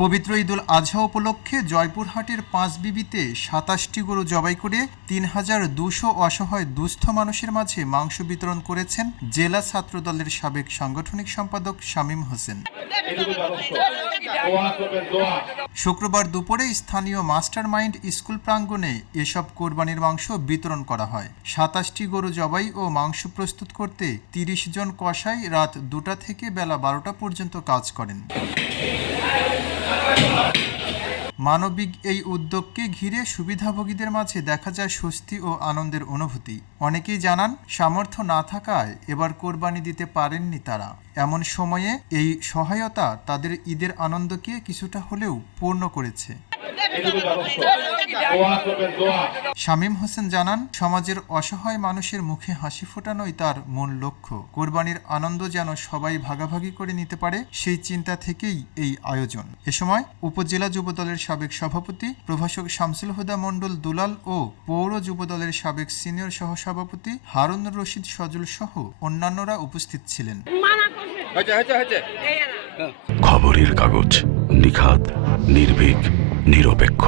পবিত্র ঈদুল আজহা উপলক্ষে জয়পুরহাটের পাঁচবিবিতে ২৭টি গরু জবাই করে ৩,২০০ অসহায় দুস্থ মানুষের মাঝে মাংস বিতরণ করেছেন জেলা ছাত্রদলের সাবেক সাংগঠনিক সম্পাদক শামীম হোসেন। শুক্রবার দুপুরে স্থানীয় মাস্টার মাইন্ড স্কুল প্রাঙ্গণে এসব কোরবানির মাংস বিতরণ করা হয়। ২৭টি গরু জবাই ও মাংস প্রস্তুত করতে ৩০ জন কসাই রাত ২টা থেকে বেলা ১২টা পর্যন্ত কাজ করেন। মানবিক এই উদ্যোগকে ঘিরে সুবিধাভোগীদের মাঝে দেখা যায় স্বস্তি ও আনন্দের অনুভূতি। অনেকেই জানান, সামর্থ্য না থাকায় এবার কোরবানি দিতে পারেননি তারা। এমন সময়ে এই সহায়তা তাদের ঈদের আনন্দকে কিছুটা হলেও পূর্ণ করেছে। শামীম হোসেন জানান, সমাজের অসহায় মানুষের মুখে হাসি ফোটানোই তার মূল লক্ষ্য। কোরবানির আনন্দ যেন সবাই ভাগাভাগি করে নিতে পারে, সেই চিন্তা থেকেই এই আয়োজন। এ সময় উপজেলা যুবদলের সাবেক সভাপতি প্রভাষক শামসুল হুদা মণ্ডল দুলাল ও পৌর যুবদলের সাবেক সিনিয়র সহসভাপতি হারুনুর রশিদ সজল সহ অন্যান্যরা উপস্থিত ছিলেন। খবরের কাগজ, নিখাত, নির্ভীক, নিরপেক্ষ।